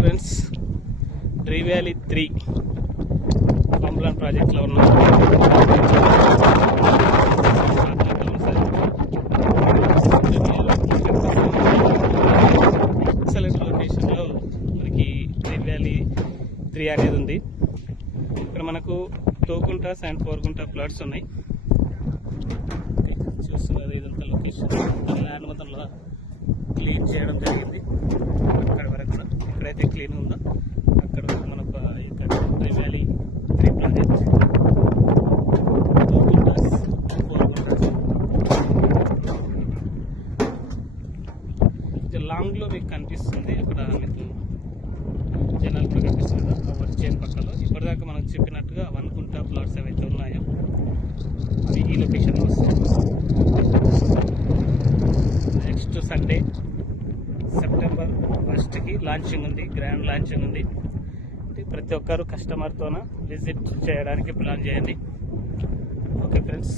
Friends, డ్రీ valley 3 ఫార్మ్లాన్ ప్రాజెక్ట్లో ఉన్నాం. Excellent లొకేషన్లో మనకి డ్రీ వ్యాలీ 3 అనేది ఉంది. ఇక్కడ మనకు 2 గుంటాస్ అండ్ 4 గుంటా ప్లాట్స్ ఉన్నాయి. చూస్తున్నారు ఇదంతా లొకేషన్. ల్యాండ్ మొత్తంలో క్లీన్ చేయడం జరిగింది. అక్కడ వరకు కూడా ఎక్కడైతే క్లీన్ ఉందో అక్కడ మన ఇక్కడ డ్రీ వ్యాలీ 3 ప్రాజెక్ట్ 2 గుంటాస్ 4 గుంటాస్. లాంగ్లో మీకు కనిపిస్తుంది, అక్కడ మీకు జనాలు కూడా కనిపిస్తుంది కదా అవర్ చైన్ పక్కలో. ఇప్పటిదాకా మనకు చెప్పినట్టుగా 1 గుంటా ప్లాట్స్ ఏవైతే ఉన్నాయో అవి ఈ లొకేషన్లో వస్తాయి. నెక్స్ట్ సండే సెప్టెంబర్ 1కి లాంచింగ్ ఉంది, గ్రాండ్ లాంచింగ్ ఉంది. ప్రతి ఒక్కరు కస్టమర్తోన విజిట్ చేయడానికి ప్లాన్ చేయండి. Okay friends.